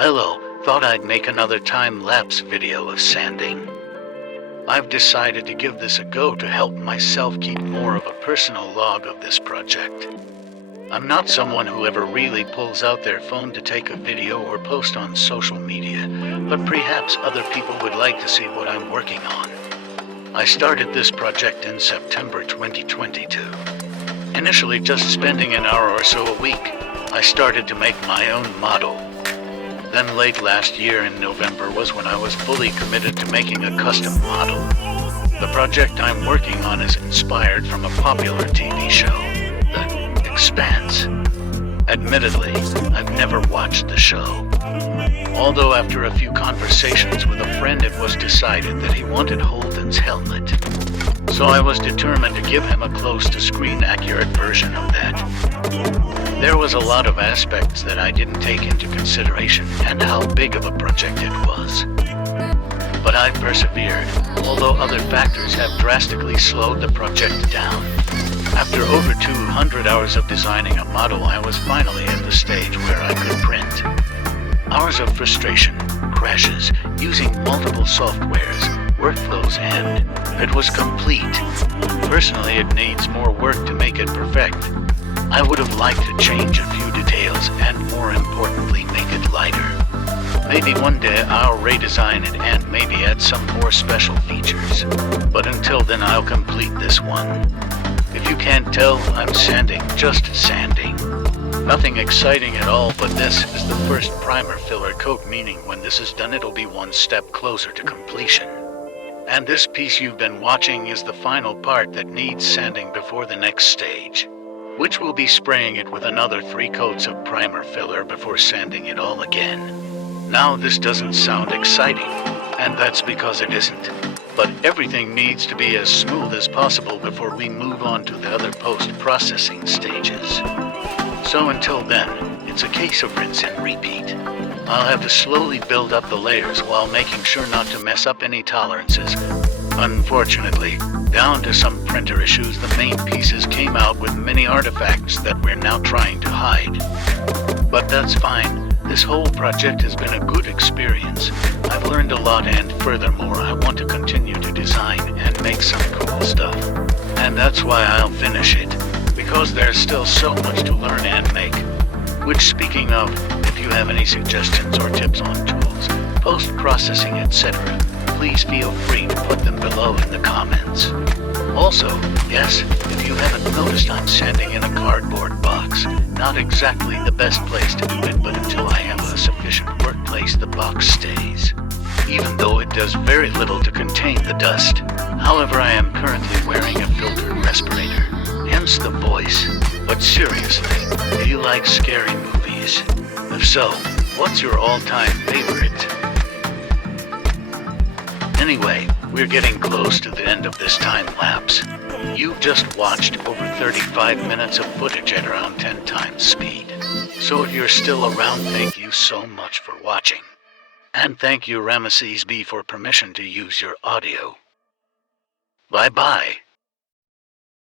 Hello, thought I'd make another time-lapse video of sanding. I've decided to give this a go to help myself keep more of a personal log of this project. I'm not someone who ever really pulls out their phone to take a video or post on social media, but perhaps other people would like to see what I'm working on. I started this project in September 2022. Initially just spending an hour or so a week, I started to make my own model. Then late last year in November was when I was fully committed to making a custom model. The project I'm working on is inspired from a popular TV show, The Expanse. Admittedly, I've never watched the show. Although after a few conversations with a friend it was decided that he wanted Holden's helmet. So I was determined to give him a close-to-screen accurate version of that. There was a lot of aspects that I didn't take into consideration and how big of a project it was. But I persevered, although other factors have drastically slowed the project down. After over 200 hours of designing a model, I was finally at the stage where I could print. Hours of frustration, crashes, using multiple softwares, workflows, and it was complete. Personally, it needs more work to make it perfect. I would have liked to change a few details and, more importantly, make it lighter. Maybe one day I'll redesign it and maybe add some more special features. But until then, I'll complete this one. If you can't tell, I'm sanding, just sanding. Nothing exciting at all, but this is the first primer filler coat, meaning when this is done it'll be one step closer to completion. And this piece you've been watching is the final part that needs sanding before the next stage, which will be spraying it with another 3 coats of primer filler before sanding it all again. Now this doesn't sound exciting, and that's because it isn't. But everything needs to be as smooth as possible before we move on to the other post-processing stages. So until then, it's a case of rinse and repeat. I'll have to slowly build up the layers while making sure not to mess up any tolerances. Unfortunately, down to some printer issues, the main pieces came out with many artifacts that we're now trying to hide. But that's fine. This whole project has been a good experience. I've learned a lot, and furthermore, I want to continue to design and make some cool stuff. And that's why I'll finish it, because there's still so much to learn and make. Which, speaking of, if you have any suggestions or tips on tools, post-processing, etc., please feel free to put them below in the comments. Also, yes, if you haven't noticed, I'm sanding in a cardboard box. Not exactly the best place to do it, but until I have a sufficient workplace, the box stays. Even though it does very little to contain the dust. However, I am currently wearing a filtered respirator, hence the voice. But seriously, do you like scary movies? If so, what's your all-time favorite? Anyway, we're getting close to the end of this time lapse. You just watched over 35 minutes of footage at around 10 times speed. So if you're still around, thank you so much for watching. And thank you Ramesses B for permission to use your audio. Bye-bye.